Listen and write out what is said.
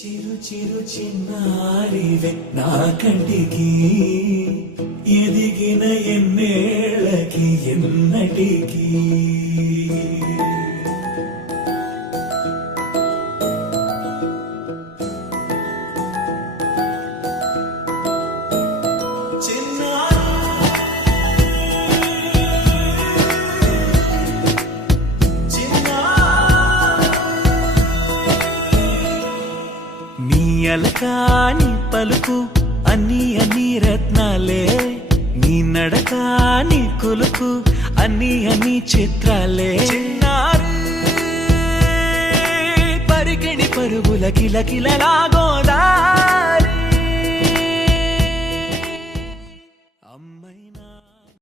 చిరు చిరు చిన్నారివే నా కంటికి ఎదిగిన ఎన్నేళ్ళకి ఎన్నటికి అలకాని పలుకు అన్ని అన్ని రత్నాలే నీ నడకాని కులుకు అన్ని అన్ని చిత్రాలే చిన్నారు పరికిణి పరుగుల కిలకిలలా గోదారి